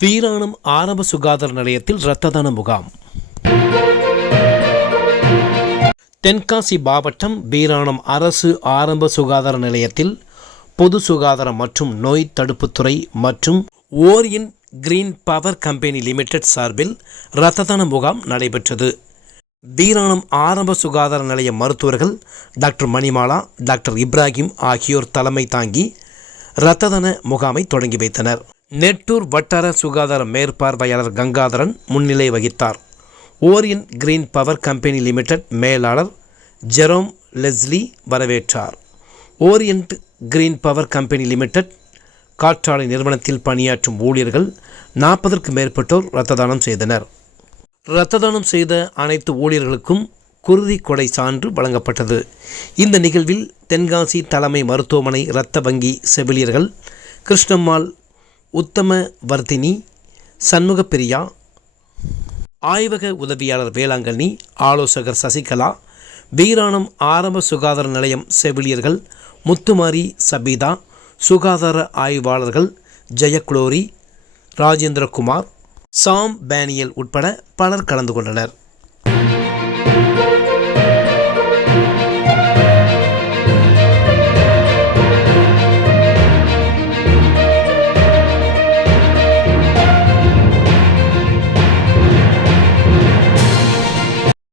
வீராணம் ஆரம்ப சுகாதார நிலையத்தில் இரத்த தான முகாம். தென்காசி மாவட்டம் வீராணம் அரசு ஆரம்ப சுகாதார நிலையத்தில் பொது சுகாதாரம் மற்றும் நோய் தடுப்புத்துறை மற்றும் Orion green power company limited சார்பில் இரத்த தான முகாம் நடைபெற்றது. வீராணம் ஆரம்ப சுகாதார நிலைய மருத்துவர்கள் டாக்டர் மணிமாலா டாக்டர் இப்ராஹிம் ஆகியோர் தலைமை தாங்கி இரத்த தான முகாமை தொடங்கி வைத்தனர். நெட்டூர் வட்டார சுகாதார மேற்பார்வையாளர் கங்காதரன் முன்னிலை வகித்தார். Orion green power company limited மேலாளர் ஜெரோம் லெஸ்லி வரவேற்றார். Orient green power company limited காற்றாலை நிறுவனத்தில் பணியாற்றும் ஊழியர்கள் நாற்பதற்கு மேற்பட்டோர் இரத்த தானம் செய்தனர். இரத்த தானம் செய்த அனைத்து ஊழியர்களுக்கும் குருதி கொடை சான்று வழங்கப்பட்டது. இந்த நிகழ்வில் தென்காசி தலைமை மருத்துவமனை இரத்த வங்கி செவிலியர்கள் கிருஷ்ணம்மாள் உத்தம வர்த்தினி சண்முகப்பிரியா ஆய்வக உதவியாளர் வேளாங்கண்ணி ஆலோசகர் சசிகலா வீராணம் ஆரம்ப சுகாதார நிலையம் செவிலியர்கள் முத்துமாரி சபீதா சுகாதார ஆய்வாளர்கள் ஜெயக்குளோரி ராஜேந்திரகுமார் சாம் பேனியல் உட்பட பலர் கலந்து கொண்டனர்.